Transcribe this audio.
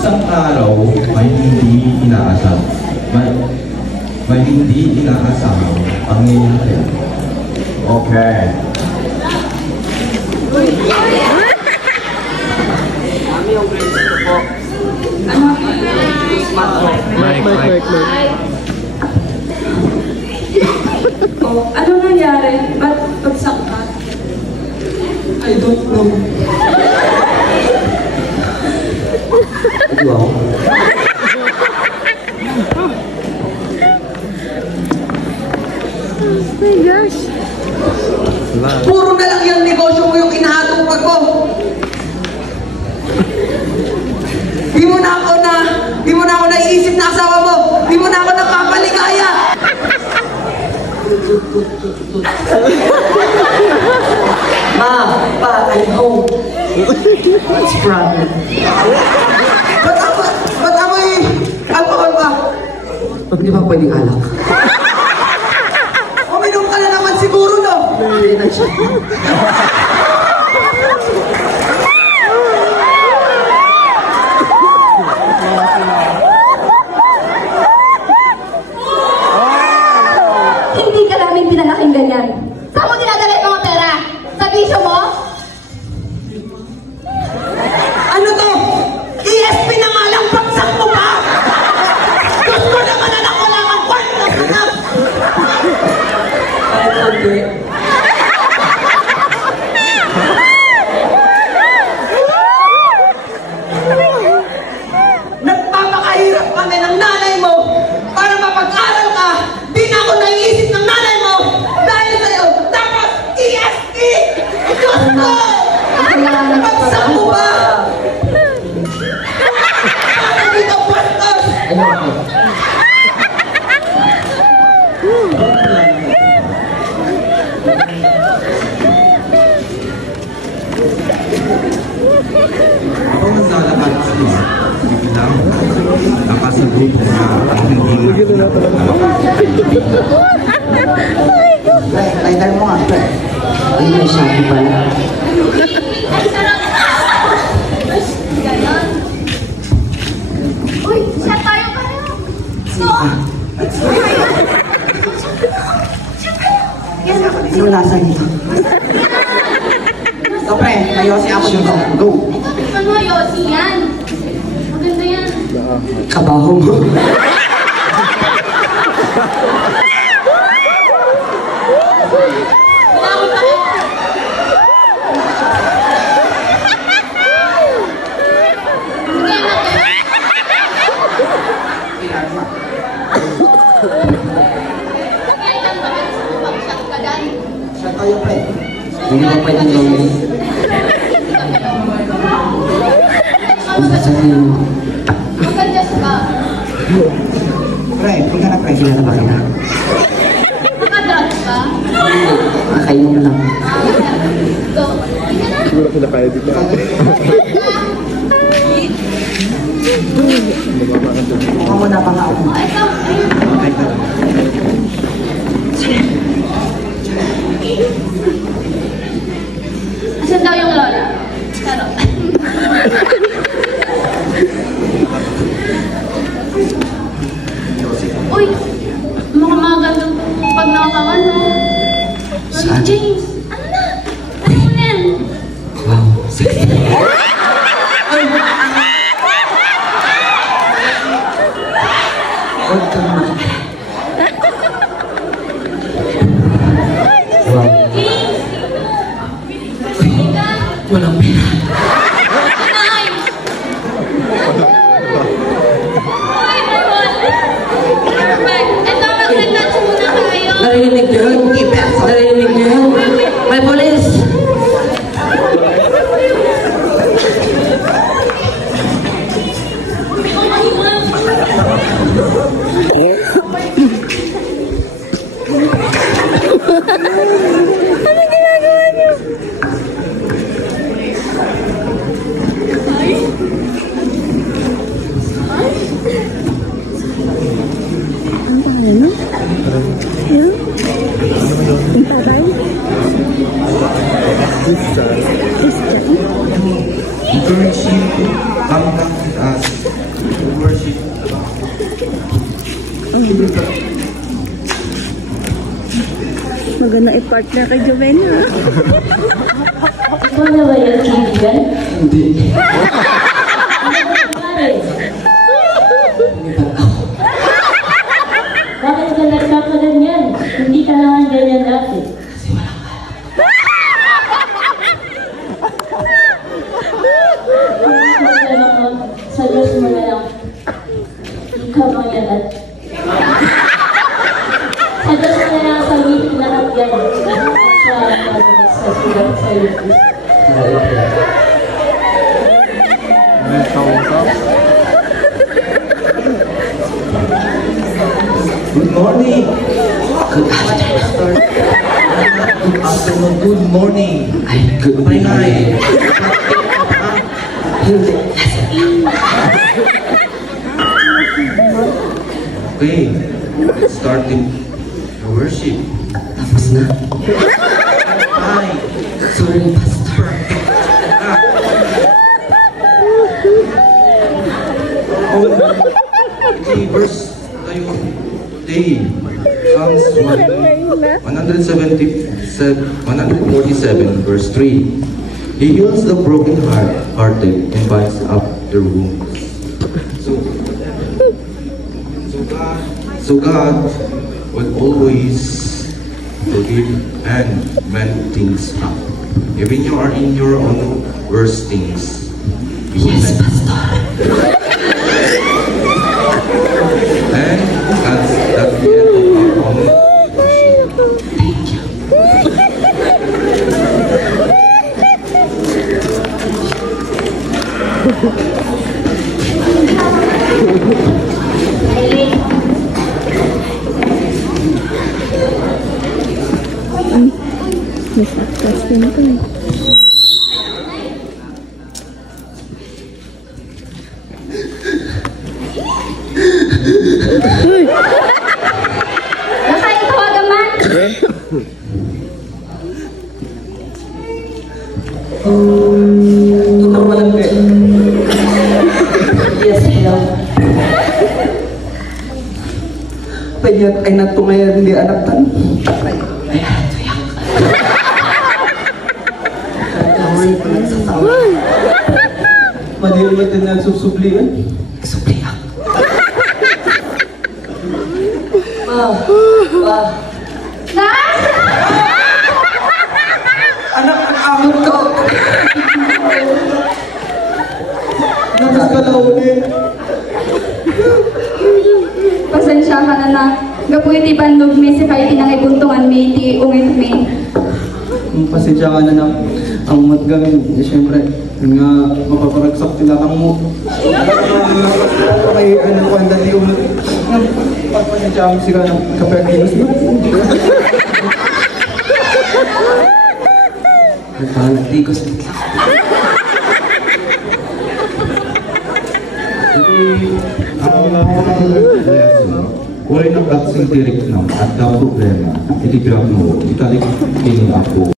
Isang araw, may hindi inaasahang pangyayari. Okay. Mike. Oh, ano nangyari? Ba't pagsangkat? I don't know. Wow. Oh my gosh. Puro na lang yung negosyo mo yung inahatupag ko. Di mo na ako naiisip na asawa mo. Di mo na ako napapaligaya. Ma, Pa, I'm home. What's problem? Ba't amoy alcohol ba? Hindi ba pwedeng alak? Uminom ka na naman siguro, no? Hindi na siya. Hindi ka namin pinalaking ganyan. Saan mo dinadala yung mga pera? Sa bisyo mo? Ano to? ESP na nga lang, bagsak mo ba? Gusto naman anak ko lang ang kwarto na. Nagpapakahirap kami ng nanay mo para mapag-aral ka. Di na ako naiisip ng nanay mo dahil sa'yo. Tapos ESP! Diyos ko! Bagsak mo ba? Hindi ka bastos! Habang naglalakad sila, biglang nakasagot na ang hindi Lighter mo nga, pre. Ay, may sabi pala. Uy, siya tayo kayo. Sino nasa dito? So, pre, kayo si ako dito. Go! Ano, Yossi yan? Maganda yan. Kabaho mo. Siya tayo, pre. Hindi mo pwede gawin. Maganda ka. Pre, punta na, pre. Sila na ba kita? Nakadrugs ka? Nakainom lang. Go. Siguro sila kaya dito. Mukha mo na pa nga ako. Ito. Asan daw yung lola? Charot. Uy, mukhang magandang pag nakawan mo. Saan? James, ano na? Ano mo na yan? Wow, sexy. Huwag kang makita. Wow. James! Walang pera. Nice! Uy, Ramon! Perfect! Ito, mag-retouch muna tayo. Narinig niyo yun? Narinig niyo yun? May polis! Ikaw mahiwag. Maganda i-partner kay Jovena. Ikaw na ba yung kaibigan? Hindi. Bakit? Bakit ka nagkakaganyan? Hindi ka naman ganyan dati. Sa Diyos mo na lang. Ikaw mo yan at sa Diyos mo na lang sabihin lahat yan. Sa sulat sa iyo. Good morning. Good afternoon. Good afternoon. Good morning. Good night. Okay, starting the worship. Tapos na. Hi. Sorry, Pastor. Okay, verse tayo today. Psalms 147, verse 3. He heals the broken-hearted and binds up their wounds. So God will always forgive and mend things up. Even you are in your own worst things. Yes, Pastor. And that's the end of our own worship. Thank you. Mas atas din ito eh. Nakain tawagan man! Ito walang kayo. Yes, hello. Pwede ay natungay hindi anak tan. Ay, tuyak. Madali ba din nagsusublian? Sublian. Nas! Anak, ang amon ko. Nakas ka na ulit. Pasensya ka na na. Gapuit ipandog mi si kayo tinangibuntungan mi iti ungit mi. Pasensya ka na na ang matgamin. Siyempre, nga mapaparagsak tila kang mo. Okay, ano ko ang dati ulit. Pagpasensya mo sila ng kapaginos na. Nagpahanagtikos na lang. Wala nang baksing direct na at daw problema. Itigrap mo, italik kini ako.